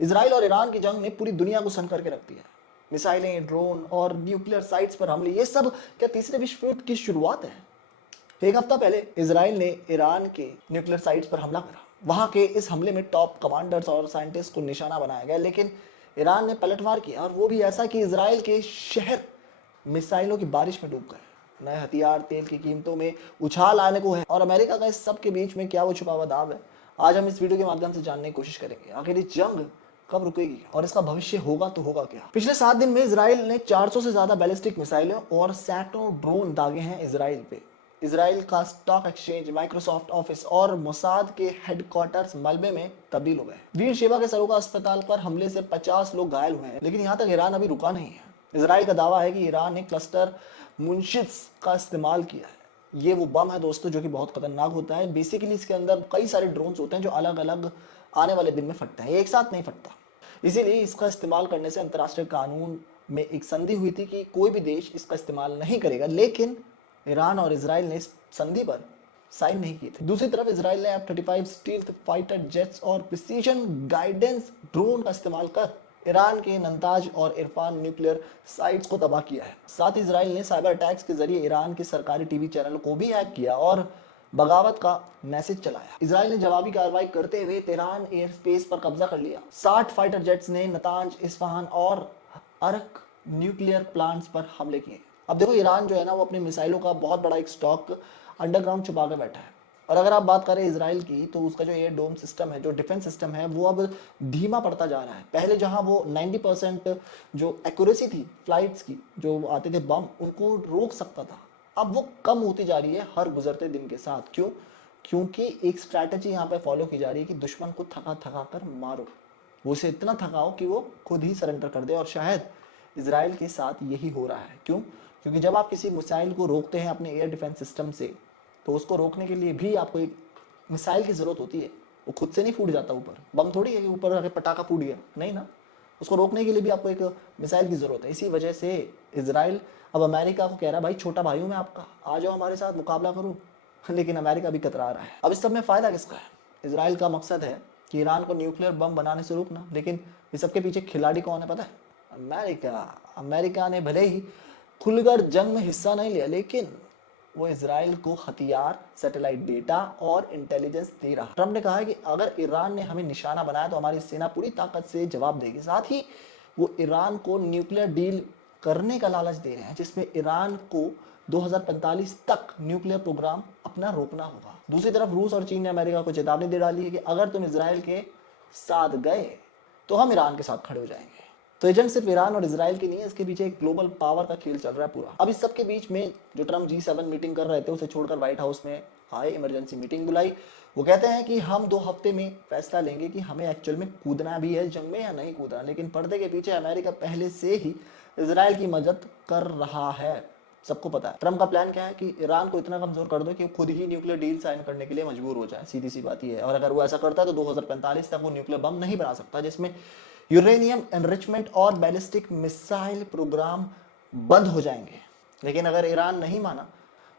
Israel और Iran की जंग ने पूरी दुनिया को सन करके रख दिया है। मिसाइलें, ड्रोन और न्यूक्लियर साइट्स पर हमले, ये सब क्या तीसरे विश्व युद्ध की शुरुआत है? एक हफ्ता पहले इजराइल ने ईरान के न्यूक्लियर साइट्स पर हमला करा। वहां के इस हमले में टॉप कमांडर्स और साइंटिस्ट को निशाना बनाया गया, लेकिन ईरान ने पलटवार किया, और वो भी ऐसा कि इजराइल के शहर मिसाइलों की बारिश में डूब गए। नए हथियार, तेल की कीमतों में उछाल आने को है, और अमेरिका का इस सब के बीच में क्या वो छुपा हुआ दाव है? आज हम इस वीडियो के माध्यम से जानने की कोशिश करेंगे आखिर ये जंग कब रुकेगी और इसका भविष्य होगा तो होगा क्या। पिछले 7 दिन में इजराइल ने 400 से ज्यादा बैलिस्टिक मिसाइलें और सैकड़ों ड्रोन दागे हैं इजराइल पे। इजराइल का स्टॉक एक्सचेंज, माइक्रोसॉफ्ट ऑफिस और मोसाद के हेडक्वार्टर्स मलबे में तब्दील हो गए। वीर शेवा के सरोगा अस्पताल पर हमले से 50 लोग घायल हुए हैं, लेकिन यहाँ तक ईरान अभी रुका नहीं है। इजराइल का दावा है कि ईरान ने क्लस्टर मुनशिद्स का इस्तेमाल किया है। ये वो बम है दोस्तों जो कि बहुत खतरनाक होता है। बेसिकली इसके अंदर कई सारे ड्रोन्स होते हैं जो अलग अलग आने वाले दिन में फटते हैं, एक साथ नहीं फटता। इसीलिए इसका इस्तेमाल करने से अंतर्राष्ट्रीय कानून में एक संधि हुई थी कि कोई भी देश इसका इस्तेमाल नहीं करेगा, लेकिन ईरान और इजराइल ने इस संधि पर साइन नहीं किए थे। दूसरी तरफ इजराइल ने F-35 स्टील्थ फाइटर जेट्स और प्रिसीजन गाइडेंस ड्रोन का इस्तेमाल कर ईरान के नंताज और इरफान न्यूक्लियर साइट्स को तबाह किया है। साथ ही इजराइल ने साइबर अटैक्स के जरिए ईरान के सरकारी टीवी चैनल को भी हैक किया और बगावत का मैसेज चलाया। इजराइल ने जवाबी कार्रवाई करते हुए तेहरान एयर स्पेस पर कब्जा कर लिया। 60 फाइटर जेट्स ने नतांज, इस्फहान और अर्क न्यूक्लियर प्लांट्स पर हमले किए। अब देखो ईरान जो है ना, वो अपनी मिसाइलों का बहुत बड़ा एक स्टॉक अंडरग्राउंड छुपा के बैठा है। और अगर आप बात करें इजराइल की, तो उसका जो एयर डोम सिस्टम है, जो डिफेंस सिस्टम है, वो अब धीमा पड़ता जा रहा है। पहले जहां वो 90% जो एक्यूरेसी थी फ्लाइट्स की, जो आते थे बम, उनको रोक सकता था, अब वो कम होती जा रही है हर गुजरते दिन के साथ। क्यों? क्योंकि एक स्ट्रैटेजी यहाँ पे फॉलो की जा रही है कि दुश्मन को थका थका कर मारो, वो उसे इतना थकाओ कि वो खुद ही सरेंडर कर दे। और शायद इजराइल के साथ यही हो रहा है। क्यों? क्योंकि जब आप किसी मिसाइल को रोकते हैं अपने एयर डिफेंस सिस्टम से, तो उसको रोकने के लिए भी आपको एक मिसाइल की जरूरत होती है। वो खुद से नहीं फूट जाता ऊपर, बम थोड़ी है कि ऊपर आके पटाखा फूट गया, नहीं ना। उसको रोकने के लिए भी आपको एक मिसाइल की जरूरत है। इसी वजह से इजराइल अब अमेरिका को कह रहा है, भाई छोटा भाई हूं मैं आपका, आ जाओ हमारे साथ मुकाबला करो। लेकिन अमेरिका भी कतरा रहा है। अब इस सब में फायदा किसका है? इजराइल का मकसद है कि ईरान को न्यूक्लियर बम बनाने से रोकना, लेकिन इस सबके पीछे खिलाड़ी कौन है पता है? अमेरिका। अमेरिका ने भले ही खुलकर जंग में हिस्सा नहीं लिया, लेकिन वो इजराइल को हथियार, सैटेलाइट डेटा और इंटेलिजेंस दे रहा। ट्रंप ने कहा है कि अगर ईरान ने हमें निशाना बनाया तो हमारी सेना पूरी ताकत से जवाब देगी। साथ ही वो ईरान को न्यूक्लियर डील करने का लालच दे रहे हैं, जिसमें ईरान को 2045 तक न्यूक्लियर प्रोग्राम अपना रोकना होगा। दूसरी तरफ रूस और चीन ने अमेरिका को चेतावनी दे डाली है कि अगर तुम इजराइल के साथ गए तो हम ईरान के साथ खड़े हो जाएंगे। तो एजेंट सिर्फ ईरान और इजराइल की नहीं है, इसके पीछे एक ग्लोबल पावर का खेल चल रहा है पूरा। अब इस सब के बीच में जो ट्रम्प G7 मीटिंग कर रहे थे, उसे छोड़कर व्हाइट हाउस में आए, इमरजेंसी मीटिंग बुलाई। वो कहते हैं कि हम 2 हफ्ते में फैसला लेंगे कि हमें एक्चुअल में कूदना भी है जंग में या नहीं कूदना। लेकिन पर्दे के पीछे अमेरिका पहले से ही इजराइल की मदद कर रहा है, सबको पता है। ट्रम्प का प्लान क्या है कि ईरान को इतना कमजोर कर दो कि वो खुद ही न्यूक्लियर डील साइन करने के लिए मजबूर हो जाए। सीधी सी बात ये है। और अगर वो ऐसा करता है तो 2045 तक वो न्यूक्लियर बम नहीं बना सकता, जिसमें यूरेनियम एनरिचमेंट और बैलिस्टिक मिसाइल प्रोग्राम बंद हो जाएंगे। लेकिन अगर ईरान नहीं माना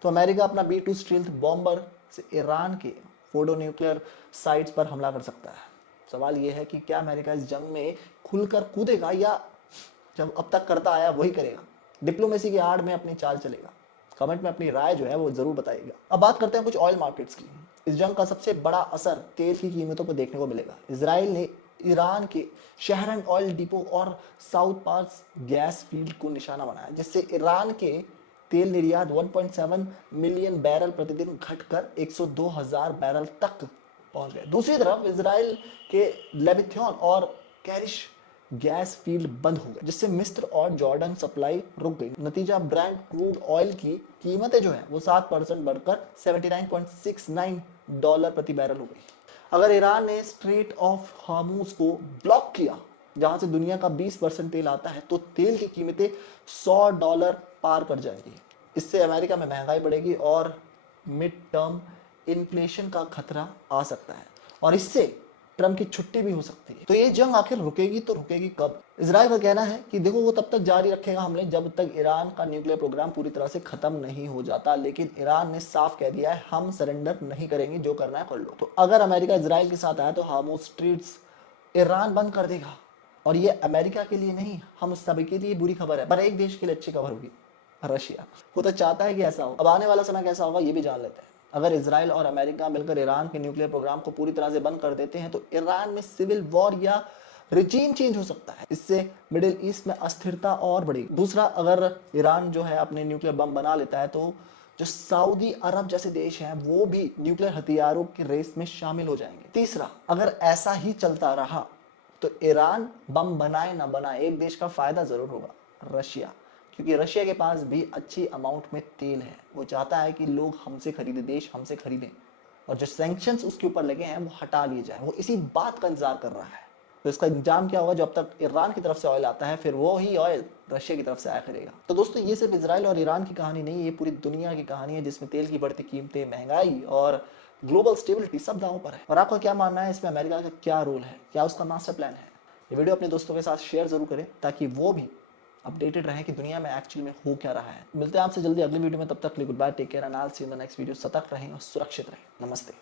तो अमेरिका अपना B-2 स्टील्थ बॉम्बर से ईरान के फोर्डो न्यूक्लियर साइट्स पर हमला कर सकता है। सवाल यह है कि क्या अमेरिका इस जंग में खुलकर कूदेगा या जब अब तक करता आया वही करेगा, डिप्लोमेसी की आड़ में अपनी चाल चलेगा? कमेंट में अपनी राय जो है वो जरूर बताइएगा। अब बात करते हैं कुछ ऑयल मार्केट्स की। इस जंग का सबसे बड़ा असर तेल की कीमतों पर देखने को मिलेगा। इजराइल ने ईरान के शहरन ऑयल डिपो और साउथ पार्स गैस फील्ड को निशाना बनाया, जिससे ईरान के तेल निर्यात 1.7 मिलियन बैरल प्रतिदिन घटकर 102,000 बैरल तक पहुंच गए। दूसरी तरफ इजराइल के लेविथ्योन और कैरिश गैस फील्ड बंद हो गए, जिससे मिस्र और जॉर्डन सप्लाई रुक गई। नतीजा ब्रांड क्रूड ऑयल की कीमतें जो है वो 7% बढ़कर $79.69 प्रति बैरल हो गई। अगर ईरान ने स्ट्रेट ऑफ हार्मुज को ब्लॉक किया, जहां से दुनिया का 20% तेल आता है, तो तेल की कीमतें $100 पार कर जाएंगी। इससे अमेरिका में महंगाई बढ़ेगी और मिड टर्म इन्फ्लेशन का खतरा आ सकता है, और इससे ट्रम्प की छुट्टी भी हो सकती है। तो ये जंग आखिर रुकेगी तो रुकेगी कब? इजराइल का कहना है कि देखो वो तब तक जारी रखेगा हमले जब तक ईरान का न्यूक्लियर प्रोग्राम पूरी तरह से खत्म नहीं हो जाता। लेकिन ईरान ने साफ कह दिया है, हम सरेंडर नहीं करेंगे, जो करना है कर लो। तो अगर अमेरिका इजराइल के साथ आया तो हार्मुज स्ट्रीट्स ईरान बंद कर देगा, और ये अमेरिका के लिए नहीं, हम सभी के लिए बुरी खबर है, पर एक देश के लिए अच्छी खबर होगी, रशिया। वो तो चाहता है कि ऐसा हो। अब आने वाला समय कैसा होगा ये भी जान लेते हैं। अगर इजराइल और अमेरिका मिलकर ईरान के न्यूक्लियर प्रोग्राम को पूरी तरह से बंद कर देते हैं तो ईरान में सिविल वॉर या रिजीम चेंज हो सकता है। इससे मिडिल ईस्ट में अस्थिरता और बढ़ेगी। दूसरा, अगर ईरान जो है अपने न्यूक्लियर बम बना लेता है तो जो सऊदी अरब जैसे देश हैं वो भी न्यूक्लियर हथियारों की रेस में शामिल हो जाएंगे। तीसरा, अगर ऐसा ही चलता रहा तो ईरान बम बनाए ना बनाए एक देश का फायदा जरूर होगा, रशिया, क्योंकि रशिया के पास भी अच्छी अमाउंट में तेल है। वो चाहता है कि लोग हमसे खरीदें, देश हमसे खरीदें, और जो सैंक्शंस उसके ऊपर लगे हैं वो हटा लिए जाए। वो इसी बात का इंतजार कर रहा है। तो इसका इंतजाम क्या होगा, जब तक ईरान की तरफ से ऑयल आता है फिर वो ही ऑयल रशिया की तरफ से आया करेगा। तो दोस्तों, ये सिर्फ इजराइल और ईरान की कहानी नहीं, ये पूरी दुनिया की कहानी है जिसमें तेल की बढ़ती कीमतें, महंगाई और ग्लोबल स्टेबिलिटी सब दांव पर है। और आपका क्या मानना है इसमें, अमेरिका का क्या रोल है, क्या उसका मास्टर प्लान है? ये वीडियो अपने दोस्तों के साथ शेयर जरूर करें ताकि वो भी अपडेटेड रहे कि दुनिया में एक्चुअली में हो क्या रहा है। मिलते हैं आपसे जल्दी अगली वीडियो में, तब तक के लिए goodbye, take care and I will see you in the next video. सतर्क रहें और सुरक्षित रहें। नमस्ते।